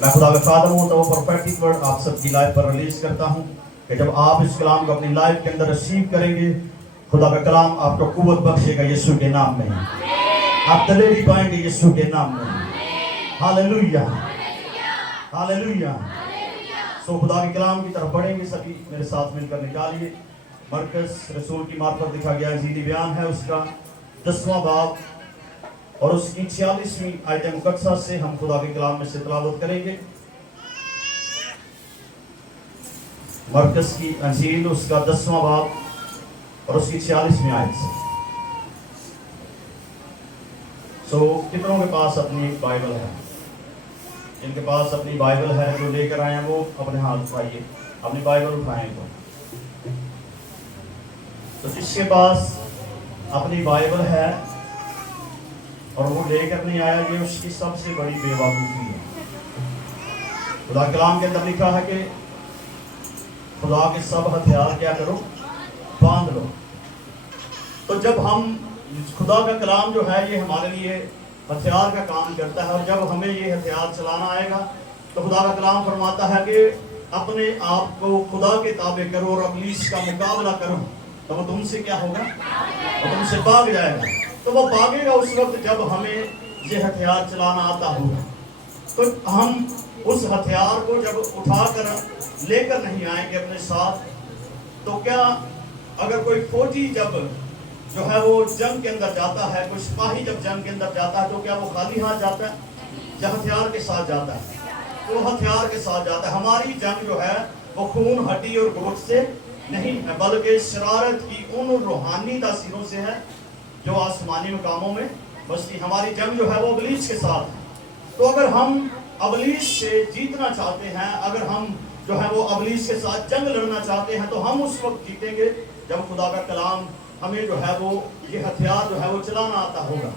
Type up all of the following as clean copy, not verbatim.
میں خدا کا خادم ہوں تو وہ پروفیٹک ورڈ آپ سب کی لائف پر ریلیز کرتا ہوں کہ جب آپ اس کلام کو اپنی لائف کے اندر ریسیو کریں گے، خدا کا کلام آپ کو قوت بخشے گا یسوع کے نام میں، آپ دلیری پائیں گے یسوع کے نام میں۔ ہاللیلویہ، ہاللیلویہ۔ سو خدا کے کلام کی طرف بڑھیں گے، سبھی میرے ساتھ مل کر نکالیے۔ مرکز رسول کی معرفت لکھا گیا انجیلی بیان ہے، اس کا 10واں باب اور اس کی 46ویں آیت مقدسہ سے ہم خدا کے کلام میں سے تلاوت کریں گے۔ مرکز کی انجیل اس کا 10واں باب اور اس کی 46ویں آیت سے۔ سو کتنوں کے پاس اپنی بائبل ہے؟ جن کے پاس اپنی بائبل ہے جو لے کر آئے ہیں وہ اپنے ہاتھ اٹھائیے، اپنی بائبل اٹھائیں تو جس کے پاس اپنی بائبل ہے اور وہ لے کر نہیں آیا، یہ اس کی سب سے بڑی بے وقوفی ہے۔ خدا کلام کے اندر لکھا ہے کہ خدا کے سب ہتھیار کیا کرو؟ باندھ لو۔ تو جب ہم خدا کا کلام جو ہے یہ ہمارے لیے ہتھیار کا کام کرتا ہے، اور جب ہمیں یہ ہتھیار چلانا آئے گا تو خدا کا کلام فرماتا ہے کہ اپنے آپ کو خدا کے تابع کرو اور ابلیس کا مقابلہ کرو، تو وہ تم سے کیا ہوگا؟ وہ تم سے بھاگ جائے گا۔ تو وہ بھاگے گا اس وقت جب ہمیں یہ ہتھیار چلانا آتا ہوگا۔ تو ہم اس ہتھیار کو جب اٹھا کر لے کر نہیں آئیں گے اپنے ساتھ، تو کیا اگر کوئی فوجی جب جو ہے وہ جنگ کے اندر جاتا ہے، کوئی سپاہی جب جنگ کے اندر جاتا ہے، تو کیا وہ خالی ہاتھ جاتا ہے یا ہتھیار کے ساتھ جاتا ہے؟ تو وہ ہتھیار کے ساتھ جاتا ہے۔ ہماری جنگ جو ہے وہ خون، ہڈی اور گوشت سے نہیں ہے، بلکہ شرارت کی ان روحانی تاثیروں سے ہے جو آسمانی مقاموں میں بستی۔ ہماری جنگ جو ہے وہ ابلیس کے ساتھ ہے۔ تو اگر ہم ابلیس سے جیتنا چاہتے ہیں، اگر ہم جو ہے وہ ابلیس کے ساتھ جنگ لڑنا چاہتے ہیں، تو ہم اس وقت جیتیں گے جب خدا کا کلام ہمیں جو ہے وہ یہ ہتھیار جو ہے وہ چلانا آتا ہوگا۔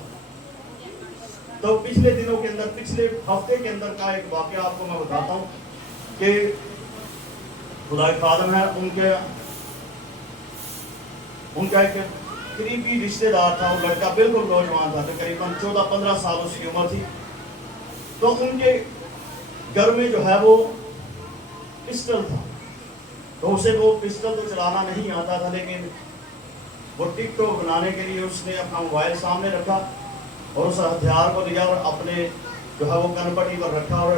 تو پچھلے دنوں کے اندر، پچھلے ہفتے کے اندر کا ایک واقعہ آپ کو میں بتاتا ہوں کہ خدا کے خادم ہے، ان کا ایک قریبی رشتے دار تھا، وہ لڑکا بالکل نوجوان تھا، تقریباً 14-15 سال اس کی عمر تھی۔ تو ان کے گھر میں جو ہے وہ پسٹل تھا، تو اسے وہ پسٹل تو چلانا نہیں آتا تھا، لیکن وہ ٹک ٹاک بنانے کے لیے اس نے اپنا موبائل سامنے رکھا اور اس ہتھیار کو لیا اور اپنے جو ہے وہ کن پٹی پر رکھا، اور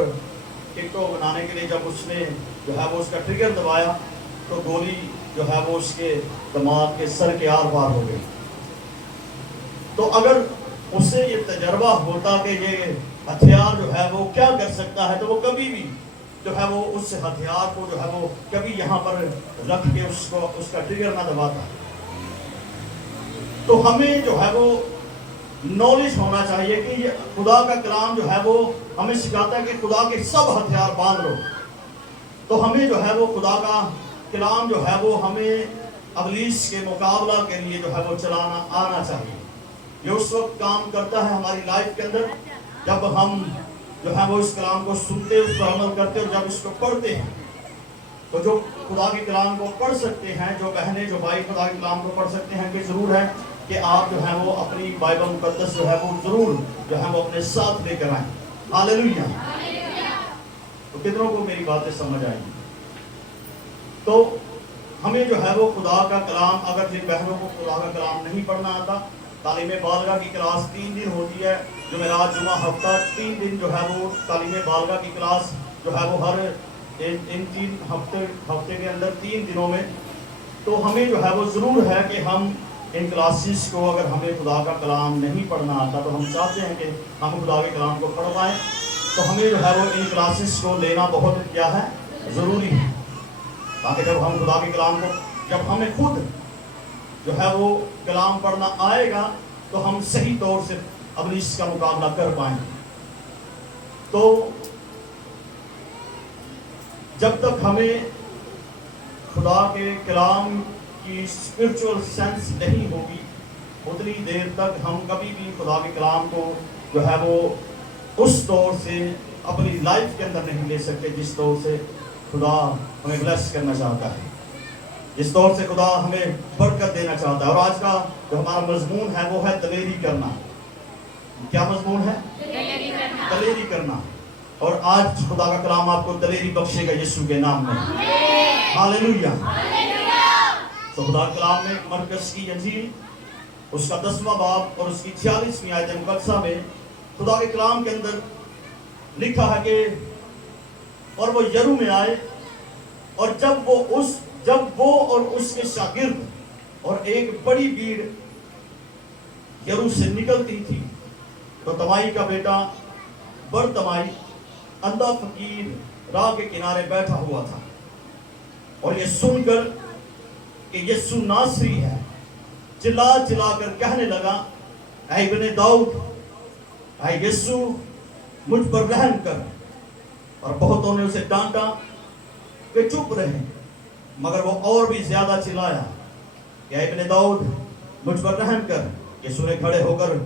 ٹک ٹاک بنانے کے لیے جب اس نے جو ہے وہ اس کا ٹریگر دبایا تو گولی جو ہے وہ اس کے دماغ کے سر کے آر پار ہو گئی۔ تو اگر اس سے یہ تجربہ ہوتا کہ یہ ہتھیار جو ہے وہ کیا کر سکتا ہے، تو وہ کبھی بھی جو ہے وہ اس ہتھیار کو جو ہے وہ کبھی یہاں پر رکھ کے اس کا ٹریگر نہ دباتا۔ تو ہمیں جو ہے وہ نالج ہونا چاہیے کہ یہ خدا کا کلام جو ہے وہ ہمیں سکھاتا ہے کہ خدا کے سب ہتھیار باندھ لو۔ تو ہمیں جو ہے وہ خدا کا کلام جو ہے وہ ہمیں ابلیس کے مقابلہ کے لیے جو ہے وہ چلانا آنا چاہیے۔ یہ اس وقت کام کرتا ہے ہماری لائف کے اندر جب ہم جو ہے وہ اس کلام کو سنتے، اس پر عمل کرتے، اور جب اس کو پڑھتے ہیں۔ تو جو خدا کے کلام کو پڑھ سکتے ہیں، جو بہنیں جو بھائی خدا کے کلام کو پڑھ سکتے ہیں، کہ ضرور ہے کہ آپ جو ہے وہ اپنی بائبل مقدس جو ہے وہ ضرور جو ہے وہ اپنے ساتھ لے کر آئیں۔ ہاللیلویہ۔ تو کتنوں کو میری باتیں سمجھ آئیں گی؟ تو ہمیں جو ہے وہ خدا کا کلام، اگر جن بہنوں کو خدا کا کلام نہیں پڑھنا آتا، تعلیم بالغہ کی کلاس 3 دن ہوتی ہے، جمعرات جمعہ ہفتہ 3 دن جو ہے وہ تعلیم بالغہ کی کلاس جو ہے وہ ہر ان 3 ہفتے کے اندر 3 دنوں میں۔ تو ہمیں جو ہے وہ ضرور ہے کہ ہم ان کلاسز کو، اگر ہمیں خدا کا کلام نہیں پڑھنا آتا تو ہم چاہتے ہیں کہ ہم خدا کے کلام کو پڑھ پائیں، تو ہمیں جو ہے وہ ان کلاسز کو لینا بہت کیا ہے؟ ضروری ہے، تاکہ جب ہم خدا کے کلام کو، جب ہمیں خود جو ہے وہ کلام پڑھنا آئے گا تو ہم صحیح طور سے ابلیس کا مقابلہ کر پائیں گے۔ تو جب تک ہمیں خدا کے کلام کی اسپرچول سینس نہیں ہوگی، اتنی دیر تک ہم کبھی بھی خدا کے کلام کو جو ہے وہ اس طور سے اپنی لائف کے اندر نہیں لے سکتے جس طور سے خدا ہمیں بلیس کرنا چاہتا ہے، جس طور سے خدا ہمیں برکت دینا چاہتا ہے۔ اور آج کا جو ہمارا مضمون ہے وہ ہے دلیری کرنا۔ کیا مضمون ہے؟ دلیری کرنا۔ اور آج خدا کا کلام آپ کو دلیری بخشے گا یسوع کے نام میں. ہاللویا. تو خدا کا کلام میں مرکز کی انجیل اس کا 10واں باب اور اس کی 46ویں آیت مقدسہ میں خدا کے کلام کے اندر لکھا ہے کہ اور وہ یرو میں آئے، اور جب وہ اور اس کے شاگرد اور ایک بڑی بھیڑ یرو سے نکلتی تھی تو تمائی کا بیٹا برتمائی اندھا فقیر راہ کے کنارے بیٹھا ہوا تھا، اور یہ سن کر کہ یسوع ناصری ہے چلا چلا کر کہنے لگا، اے ابن داؤد، اے یسوع مجھ پر رحم کر. اور بہتوں نے اسے ڈانٹا کہ چپ رہے، مگر وہ اور بھی زیادہ چلایا کہ اے ابن داؤد مجھ پر رحم کر. یسوع نے کھڑے ہو کر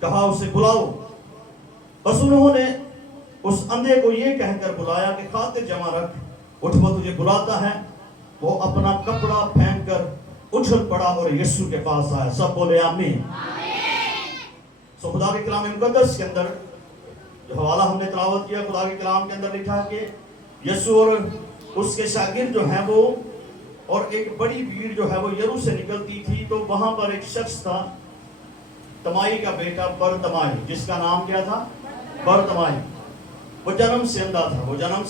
کہا، اسے بلاؤ. بس انہوں نے اس اندھے کو یہ کہہ کر بلایا کہ خاطر جمع رکھ، اٹھ وہ تجھے بلاتا ہے. وہ اپنا کپڑا پھینک کر اچھل پڑا اور یسوع کے پاس آیا. سب بولے آمین. سو خدا کے کلام مقدس کے اندر جو حوالہ ہم نے تلاوت کیا، خدا کے کلام کے اندر لکھا کہ یسوع اور اس کے شاگرد جو ہیں وہ اور ایک بڑی بھیڑ جو ہے وہ یرو سے نکلتی تھی، تو وہاں پر ایک شخص تھا تمائی کا بیٹا برتمائی، جس کا نام کیا تھا؟ برتمائی. وہ جنم سے اندھا تھا، وہ جنم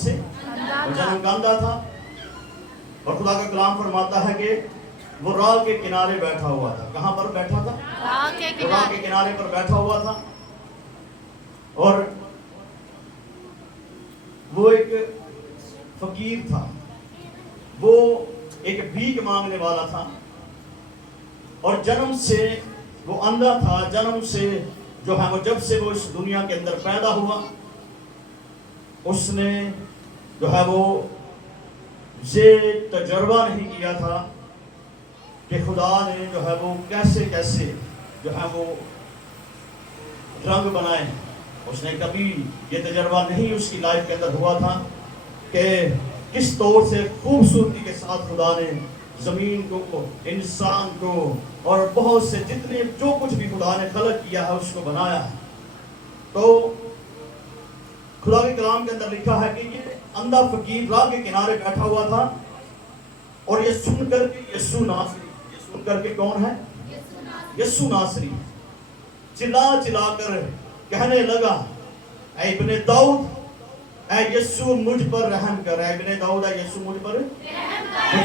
کا اندھا تھا. اور خدا کا کلام فرماتا ہے کہ وہ راہ کے کنارے بیٹھا ہوا تھا. کہاں پر بیٹھا تھا؟ راہ کے کنارے پر بیٹھا ہوا تھا. اور وہ ایک فقیر تھا، وہ ایک بھیک مانگنے والا تھا، اور جنم سے وہ اندھا تھا. جنم سے جو ہے وہ جب سے وہ اس دنیا کے اندر پیدا ہوا، اس نے جو ہے وہ یہ تجربہ نہیں کیا تھا کہ خدا نے جو ہے وہ کیسے کیسے جو ہے وہ رنگ بنائے. اس نے کبھی یہ تجربہ نہیں اس کی لائف کے اندر ہوا تھا کہ کس طور سے خوبصورتی کے ساتھ خدا نے زمین کو، انسان کو، اور بہت سے جتنے جو کچھ بھی خدا نے خلق کیا ہے اس کو بنایا ہے. تو خدا کے کلام کے اندر لکھا ہے کہ یہ اندھا فقیر راہ کے کنارے بیٹھا ہوا تھا، اور یہ سن کر کے یسوع ناصری، یہ سن کر کے کون ہے؟ یسوع ناصری چلا چلا کر کہنے لگا، اے ابن داؤد، اے یسوع مجھ پر رحم کر. اے ابن داؤد، اے یسوع مجھ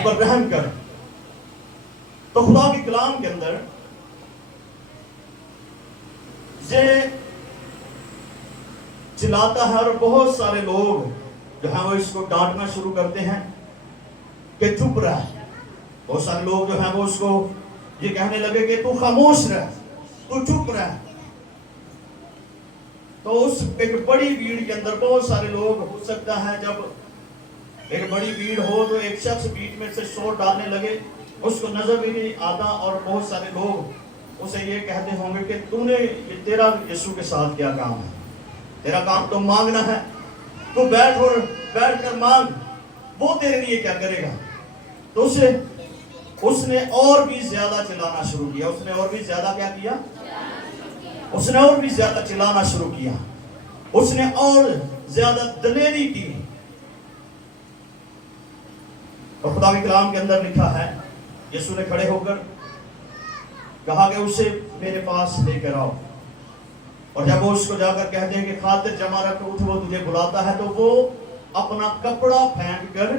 پر رحم کر. تو خدا کے کلام کے اندر یہ چلاتا ہے، اور بہت سارے لوگ جو ہیں وہ اس کو ڈانٹنا شروع کرتے ہیں کہ چپ رہ. بہت سارے لوگ جو ہیں وہ اس کو یہ کہنے لگے کہ تو خاموش رہ، تو چپ رہ. تو اس ایک بڑی بھیڑ کے اندر بہت سارے لوگ، ہو سکتا ہے جب ایک بڑی بھیڑ ہو تو ایک شخص بیچ میں سے شور ڈالنے لگے، اس کو نظر بھی نہیں آتا، اور بہت سارے لوگ اسے یہ کہتے ہوں گے کہ تو نے تیرا یسوع کے ساتھ کیا کام ہے؟ تیرا کام تو مانگنا ہے، تو بیٹھ کر مانگ، وہ تیرے لیے کیا کرے گا؟ تو اس نے اور بھی زیادہ چلانا شروع کیا. اس نے اور بھی زیادہ کیا کیا؟ اس نے اور بھی زیادہ چلانا شروع کیا. اس نے اور زیادہ دلیری کی. اور خدا کے کلام کے اندر لکھا ہے، یسوع نے کھڑے ہو کر کہا کہ اسے میرے پاس لے کر آؤ. اور جب وہ اس کو جا کر کہتے ہیں کہ خاطر جمع رکھ، اٹھ وہ تجھے بلاتا ہے، تو وہ اپنا کپڑا پھینک کر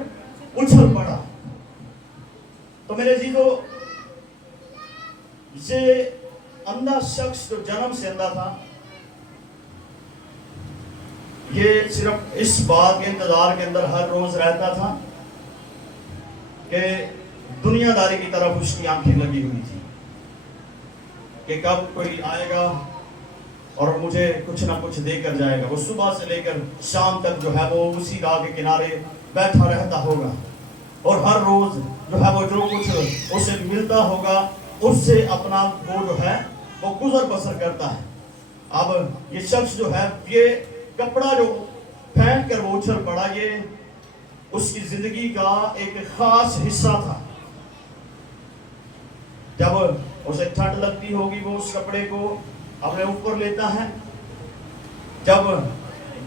اچھل پڑا. تو میرے عزیزو، یہ اندھا شخص جو جنم سے اندھا تھا، یہ صرف اس بات کے انتظار کے اندر ہر روز رہتا تھا کہ دنیا داری کی طرف اس کی آنکھیں لگی ہوئی تھی کہ کب کوئی آئے گا اور مجھے کچھ نہ کچھ دے کر جائے گا. وہ صبح سے لے کر شام تک جو ہے وہ اسی راہ کے کنارے بیٹھا رہتا ہوگا، اور ہر روز جو ہے وہ جو کچھ اسے ملتا ہوگا اس سے اپنا وہ جو ہے وہ گزر بسر کرتا ہے. اب یہ شخص جو ہے، یہ کپڑا جو پھینک کر وہ اچھل پڑا، یہ اس کی زندگی کا ایک خاص حصہ تھا. جب اسے ٹھنڈ لگتی ہوگی وہ اس کپڑے کو اپنے اوپر لیتا ہے، جب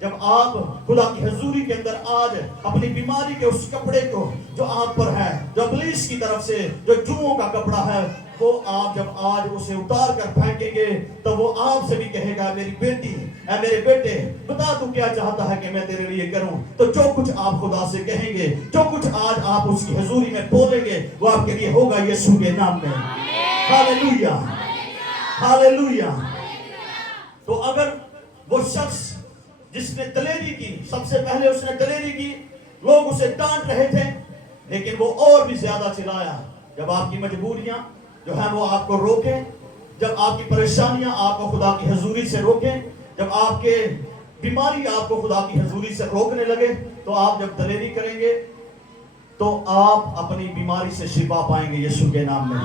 جب آپ خدا کی حضوری کے اندر آج اپنی بیماری کے اس کپڑے کو جو آپ پر ہے، جو ابلیس کی طرف سے جو جوؤں کا کپڑا ہے، وہ آپ جب آج اسے اتار کر پھینکیں گے تو وہ آپ سے بھی کہے گا میری بیٹی، اے میرے بیٹے، بتا تو کیا چاہتا ہے کہ میں تیرے لیے کروں؟ تو جو کچھ آپ خدا سے کہیں گے، جو کچھ آج آپ اس کی حضوری میں بولیں گے، وہ آپ کے لیے ہوگا یسوع کے نام میں۔ ہاللیلویہ، ہاللیلویہ۔ تو اگر وہ شخص جس نے دلیری کی، سب سے پہلے اس نے دلیری کی، لوگ اسے ڈانٹ رہے تھے، لیکن وہ اور بھی زیادہ چلایا۔ جب آپ کی مجبوریاں جو ہیں وہ آپ کو روکیں، جب آپ کی پریشانیاں آپ کو خدا کی حضوری سے روکیں، جب آپ کے بیماری آپ کو خدا کی حضوری سے روکنے لگے، تو آپ جب دلیری کریں گے تو آپ اپنی بیماری سے شفا پائیں گے یسوع کے نام میں۔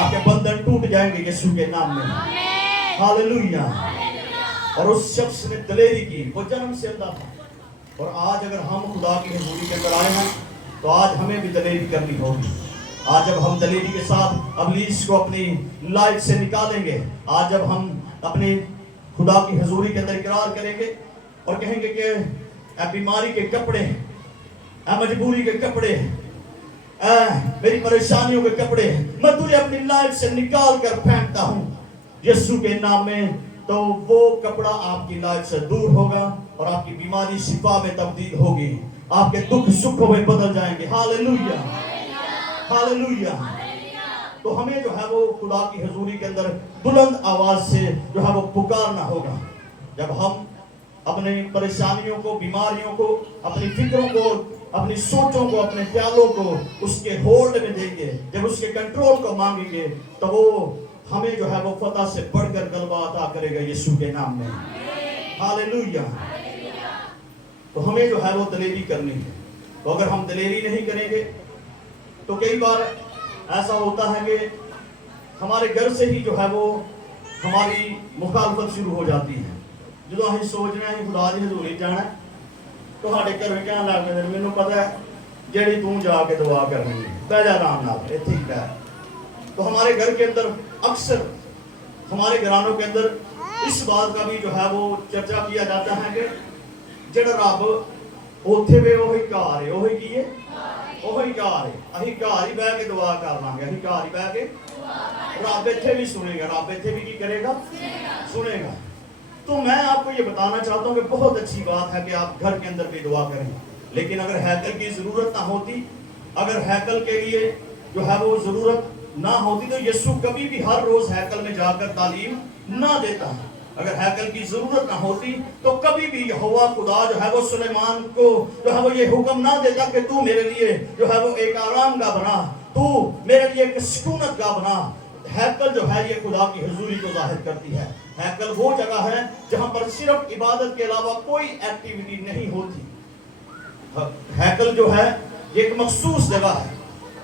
آپ کے بندھن ٹوٹ جائیں گے یسوع کے نام میں۔ ہاللیلویہ۔ اور اس شخص نے دلیری کی، وہ جنم سے اندھا تھا، اور آج اگر ہم خدا کی حضوری کے اندر آئے ہیں تو آج ہمیں بھی دلیری کرنی ہوگی۔ آج جب ہم دلیری کے ساتھ ابلیس کو اپنی لائف سے نکالیں گے، آج جب ہم اپنی خدا کی حضوری کے اندر اقرار کریں گے اور کہیں گے کہ اے بیماری کے کپڑے، اے مجبوری کے کپڑے، اے میری پریشانیوں کے کپڑے، میں تجھے اپنی لائف سے نکال کر پھینکتا ہوں یسوع کے نام میں، تو وہ کپڑا آپ کی لائف سے دور ہوگا اور آپ کی بیماری شفا میں تبدیل ہوگی، آپ کے دکھ سکھوں میں بدل جائیں گے۔ ہاللیلویہ، ہاللیلویہ۔ تو ہمیں جو ہے وہ خدا کی حضوری کے اندر بلند آواز سے جو ہے وہ پکارنا ہوگا۔ جب ہم اپنی پریشانیوں کو، بیماریوں کو، اپنی فکروں کو، اپنی سوچوں کو، اپنے خیالوں کو اس کے ہولڈ میں دیں گے، جب اس کے کنٹرول کو مانگیں گے، تو وہ ہمیں جو ہے وہ فتح سے بڑھ کر غلبہ عطا کرے گا یسوع کے نام میں۔ ہاللیلویہ۔ تو ہمیں جو ہے وہ دلیری کرنی ہے۔ تو اگر ہم دلیری نہیں کریں گے تو کئی بار ایسا ہوتا ہے کہ ہمارے گھر سے ہی جو ہے وہ ہماری مخالفت شروع ہو جاتی ہے۔ جدو ہم سوچنا ہے خدا دی حضوری جانا ہے تو ہمارے گھر میں کیا لگ رہے ہیں، مینوں پتا ہے جیڑی توں جا کے دعا کرنی ہے، بہ جا آرام نال ایتھے ہی بیٹھ۔ تو ہمارے گھر کے اندر اکثر ہمارے گھرانوں کے اندر اس بات کا بھی جو ہے وہ چرچا کیا جاتا ہے کہ جڑا رب اوتھے وے وہی گھر ہے، وہی کی ہے، وہی گھر ہے، اسی گھر ہی بہ کے دعا کر لیں گے، اسی گھر ہی بہ کے رب ایتھے بھی سنے گا، رب ایتھے بھی کی کرے گا، سنے گا۔ تو میں آپ کو یہ بتانا چاہتا ہوں کہ بہت اچھی بات ہے کہ آپ گھر کے اندر بھی دعا کریں، لیکن اگر ہیکل کی ضرورت نہ ہوتی، اگر ہیکل کے لیے جو ہے وہ ضرورت نہ ہوتی تو یسوع کبھی بھی ہر روز ہیکل میں جا کر تعلیم نہ دیتا۔ اگر ہیکل کی ضرورت نہ ہوتی تو کبھی بھی یہوہ خدا جو ہے وہ سلیمان کو جو ہے وہ یہ حکم نہ دیتا کہ تو میرے لیے جو ہے وہ ایک آرام گاہ بنا، تو میرے لیے ایک سکونت گاہ بنا۔ ہیکل جو ہے یہ خدا کی حضوری کو ظاہر کرتی ہے۔ ہیکل وہ جگہ ہے جہاں پر صرف عبادت کے علاوہ کوئی ایکٹیویٹی نہیں ہوتی۔ ہیکل جو ہے یہ ایک مخصوص جگہ ہے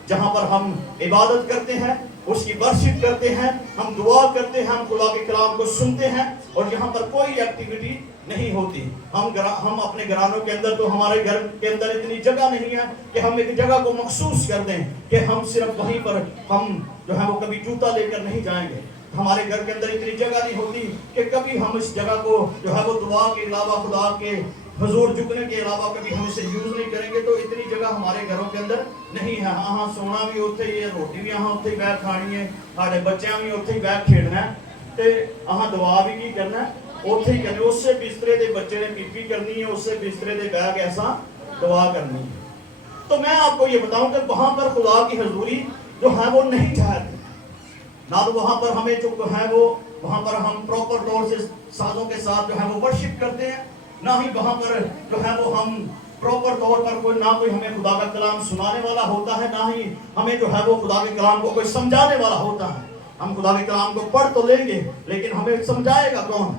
جہاں پر ہم عبادت کرتے ہیں، اس کی ورشپ کرتے ہیں، ہم دعا کرتے ہیں، ہم خدا کے کلام کو سنتے ہیں، اور یہاں پر کوئی ایکٹیویٹی نہیں ہوتی۔ ہم اپنے گھرانوں کے اندر، تو ہمارے گھر کے اندر اتنی جگہ نہیں ہے کہ ہم ایک جگہ کو مخصوص کر دیں کہ ہم صرف وہیں پر ہم جو ہے وہ کبھی جوتا لے کر نہیں جائیں گے۔ ہمارے گھر کے اندر اتنی جگہ نہیں ہوتی کہ کبھی ہم اس جگہ کو جو ہے وہ دعا کے علاوہ، خدا کے حضور جھکنے کے علاوہ کبھی ہم اسے یوز نہیں کریں گے۔ تو اتنی جگہ ہمارے گھروں کے اندر نہیں ہے۔ ہاں سونا بھی اوتھے ہی ہے، روٹی بھی ہاں اوتھے ہی بیٹھ کھانی ہے، ساڈے بچیاں بھی اوتھے ہی بیٹھ کھیڈنا ہے، تے ہاں دعا بھی کی کرنا ہے اوتھے ہی کرنی، اس سے بسترے دے بچے نے پی پی کرنی ہے، اس سے بسترے دے بیٹھ کے ایسا دعا کرنی ہے۔ تو میں آپ کو یہ بتاؤں کہ وہاں پر خدا کی حضوری جو ہے وہ نہیں ٹھہرتی، نہ تو وہاں پر ہمیں جو ہے وہ وہاں پر ہم پراپر طور سے سازوں کے ساتھ جو ہے وہ ورشپ کرتے ہیں، نہ ہی وہاں پر جو ہے وہ ہم پراپر طور پر کوئی نہ کوئی ہمیں خدا کا کلام سنانے والا ہوتا ہے، نہ ہی ہمیں جو ہے وہ خدا کے کلام کو کوئی سمجھانے والا ہوتا ہے۔ ہم خدا کے کلام کو پڑھ تو لیں گے لیکن ہمیں سمجھائے گا کون؟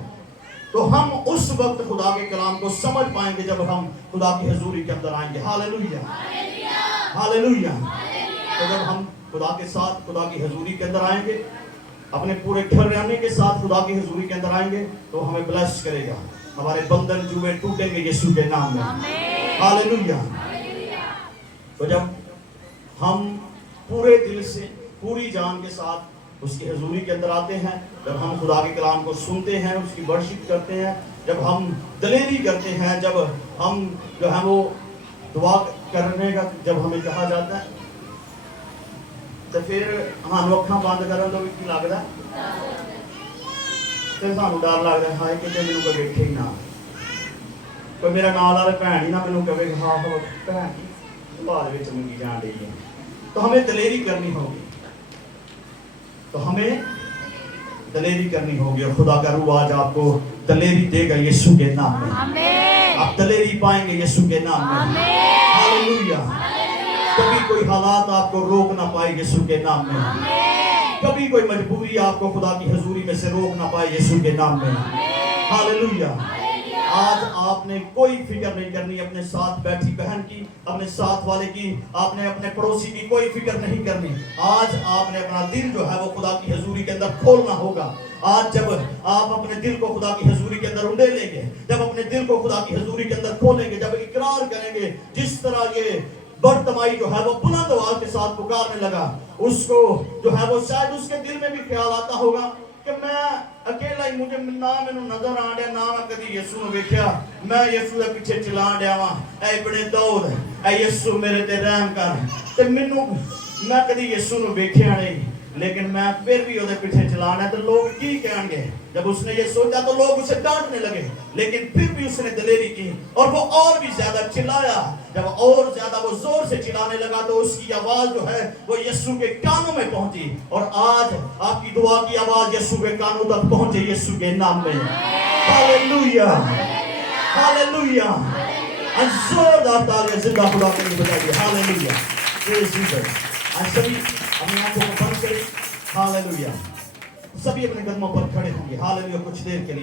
تو ہم اس وقت خدا کے کلام کو سمجھ پائیں گے جب ہم خدا کی حضوری کے اندر آئیں گے۔ ہاللیلویہ، ہاللیلویہ۔ تو جب ہم خدا کے ساتھ خدا کی حضوری کے اندر آئیں گے، اپنے پورے گھرانے کے ساتھ خدا کی حضوری کے اندر آئیں گے، تو ہمیں بلیس کرے گا، ہمارے بندھن جوئے ٹوٹیں گے یسوع کے نام میں۔ ہاللیلویہ۔ تو جب ہم پورے دل سے، پوری جان کے ساتھ اس کی حضوری کے اندر آتے ہیں، جب ہم خدا کے کلام کو سنتے ہیں، اس کی ورشپ کرتے ہیں، جب ہم دلیری کرتے ہیں، جب ہم جو ہے وہ دعا کرنے کا جب ہمیں کہا جاتا ہے تو پھر ہم اکھاں بند کرن تو کی لگتا ہے، پھر سانوں ڈر لگتا ہے ہائے کتے مینوں کوئی ویکھے ہی نہ، کوئی میرا نال والے بھن ہی نہ مینوں کہے کہ ہاں بھن بعد وچ منگی جان رہی ہے. تو ہمیں دلیری کرنی ہوگی، تو ہمیں دلیری کرنی ہوگی، اور خدا کا روح آج آپ کو دلیری دے گا یسوع کے نام میں. آپ دلیری پائیں گے یسوع کے نام میں. ہاللویا. کبھی کوئی حالات آپ کو روک نہ پائے یسوع کے نام میں. کبھی کوئی مجبوری آپ کو خدا کی حضوری میں سے روک نہ پائے یسوع کے نام میں. ہاللویا. آج آپ نے کوئی فکر نہیں کرنی اپنے ساتھ بیٹھی بہن کی، اپنے ساتھ والے کی، آپ نے اپنے پڑوسی کی کوئی فکر نہیں کرنی. آج آپ نے اپنا دل جو ہے وہ خدا کی حضوری کے اندر کھولنا ہوگا. آج جب آپ اپنے دل کو خدا کی حضوری کے اندر اونڈے لیں گے، جب اپنے دل کو خدا کی حضوری کے اندر کھولیں گے، جب اقرار کریں گے، جس طرح یہ برتمائی جو ہے وہ بلند آواز کے ساتھ پکارنے لگا، اس کو جو ہے وہ شاید اس کے دل میں بھی خیال آتا ہوگا کہ میں اکیلا ہی، مجھے نہ مینوں نظر آن ڈیا، نہ میں کدی یسوع نوں ویکھیا، میں یسوع دے پیچھے چلان ڈیا واں، اے ابن داؤد، اے یسوع میرے تے رحم کر. تے مینوں میں کدی یسوع نوں ویکھیا نہیں، لیکن میں پھر بھی وہ پیچھے چلانا ہے تو لوگ کی کہیں گے. جب اس نے یہ سوچا تو لوگ اسے ڈانٹنے لگے، لیکن پھر بھی اس نے دلیری کی اور وہ اور بھی زیادہ چلایا. جب اور زیادہ وہ زور سے چلانے لگا تو اس کی آواز جو ہے وہ یسوع کے کانوں میں پہنچی. اور آج آپ کی دعا کی آواز یسوع کے کانوں تک پہنچے یسوع کے نام میں. ہاللویا. ہاللویا. زوردار تالیاں زندہ خدا کے لیے بجائیے. ہاللویا. پریز جیسس. آج سبھی اپنی آنکھوں کو بند کریں. ہاللویا. سبھی اپنے قدموں پر کھڑے ہوں گے. ہاللویا. کچھ دیر کے لیے